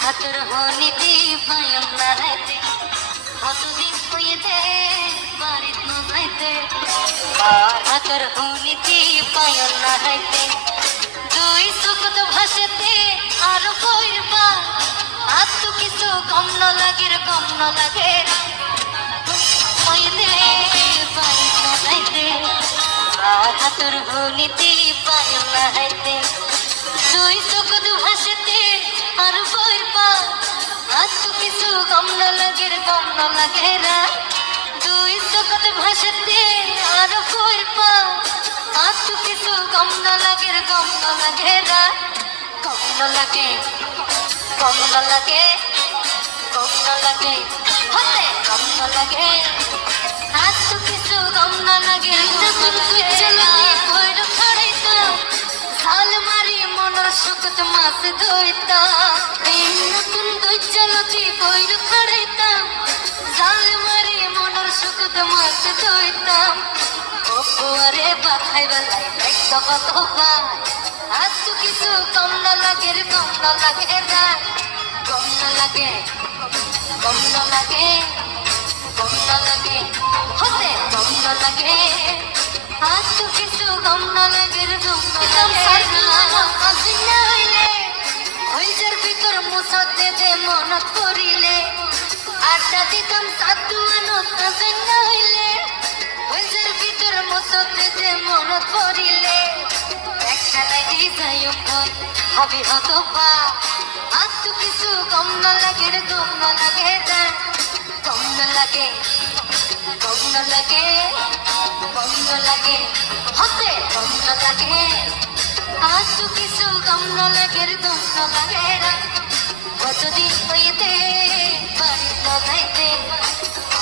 হাতের হনিতি পায়ন নাইতে কতদিন হইতে বাড়িত নজাইতে হাতের হনিতি পায়ন নাইতে দুই চোখত ভাসেতে আর বইরবা আর তো কিছু কম ন লাগের কম ন লাগে হইতে বাড়িত নজাইতে হাতের হনিতি পায়ন নাইতে দুই চোখত ভাসেতে আর বইরবা আর তো কিছু কম ন লাগের কম ন লাগে না দুই চোখত ভাসেতে আর বইরবা আর তো কিছু কম ন লাগের কম ন লাগে না কম ন লাগে কম ন লাগে কম ন লাগে হতে কম ন লাগে আর তো কিছু কম ন লাগে নতুন চলতি কইর ছড়াইতা ঝাল মারি মনের সুখত মাছ দইতা এই নতুন দুই চলতি কইর ছড়াইতা ঝাল মারি মনের সুখত মাছ দইতা ওরে বাখাই বেলাই একটা কত পায় আর তো কিছু কম না লাগে রে কম না লাগে না কম না লাগে কম না লাগে কম না লাগে হতে কম না লাগে আর তো কিছু কম না লাগে রে কম না লাগে আসি না হইলে হইজার ভিতর মুসাতে যে মনত করিলে আড্ডা দিতাম সাধু আনত আসি না হইলে হইজার ভিতর মুসাতে যে মনত করিলে একটা নাইটি যাইও মন হবি হত পা আর তো কিছু কম না লাগে রে কম না লাগে না কম না লাগে কম না লাগে কম না লাগে হতে কম না লাগে আর তো কিছু কম না লাগে রে কম না লাগে না কতদিন হইতে বাড়ি লগাইতে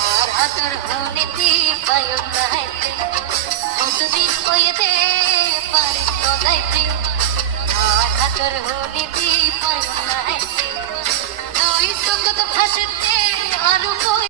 আর হাতের হনিতি পায়ন নাইতে কতদিন হইতে বাড়ি লগাইতে আর হাতের হনিতি পায়ন নাইতে দুই চোখত ভাসতে আর